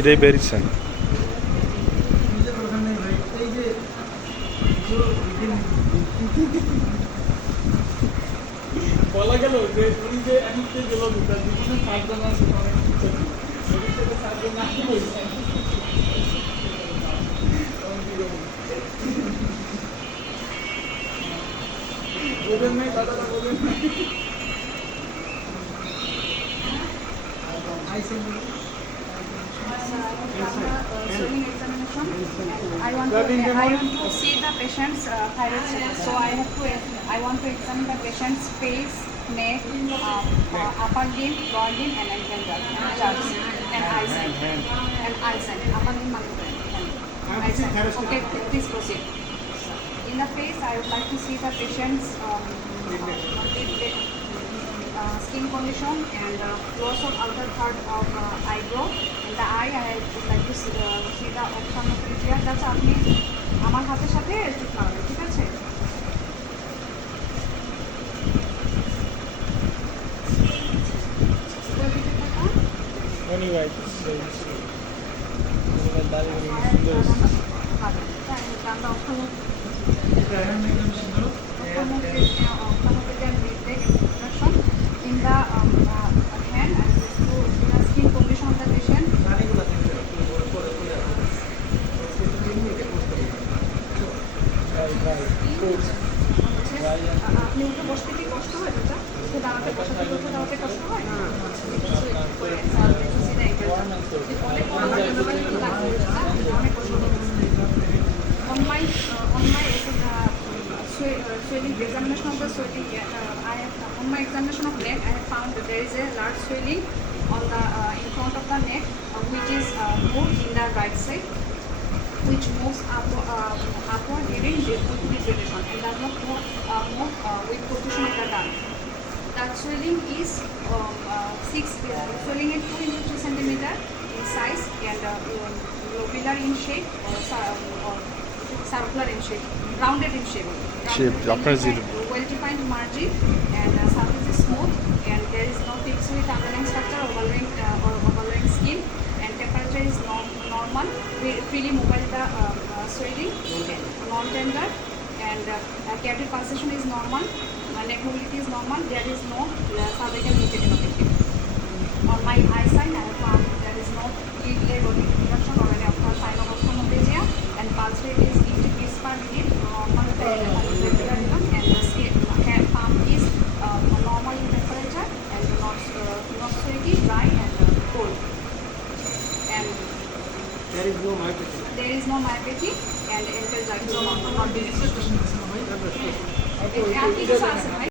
এটাই বেরিয়েছেন বলা গেল যে উনি যে এমনিতে গেল তার জীবনে 7 জন আছে অনেক কিছু এদিক থেকে 7 জন না কি বলছেন বলেন নাই দাদারা বলেন নাই Swimming examination. I want to see the patient's thyroid status. So I want to examine the patient's face, neck, upper limb, lower limb, and ankle joints, and eyesight. And eyesight. Upper limb, eyesight. Okay, please proceed. In the face, I would like to see the patient's skin condition and loss of outer part of eyebrow. In the eye, I would like to see the ophthalmoplegia. That's আপনি আমার হাতের সাথে ঠিক করবেন, ঠিক আছে? মনি ভাই in the hand and to the skin condition of the patient. আপনি উঠে বসতে কি কষ্ট হয় চাচা? উঠে দাঁড়াতে বসাতে উঠে দাঁড়াতে কষ্ট হয়? অনেক কষ্ট on my swelling examination of the swelling on my examination of neck I have found that there is a large swelling on the in front of the neck which is moved in the right side, which moves upward during deposition and does not move with position of the tongue. That swelling is swelling at 2 into 3 centimeter in size and globular in shape or circular in shape, rounded in shape. Well-defined margin and surface is smooth and there is no fixed with underlying structure or overlying skin and temperature is normal, freely mobile the swelling, non-tender and cardiac pulsation is normal, neck mobility is normal, there is no cervical lymphadenopathy. On my eyesight I have found there is no leg or reduction or any sign of ophthalmoplegia and pulse rate is 80 beats per minute, normal regular rhythm and the hand palm is normal in temperature and not sweaty, dry and cold. And there is no myopathy. There is no myopathy and ankle joint is not disease.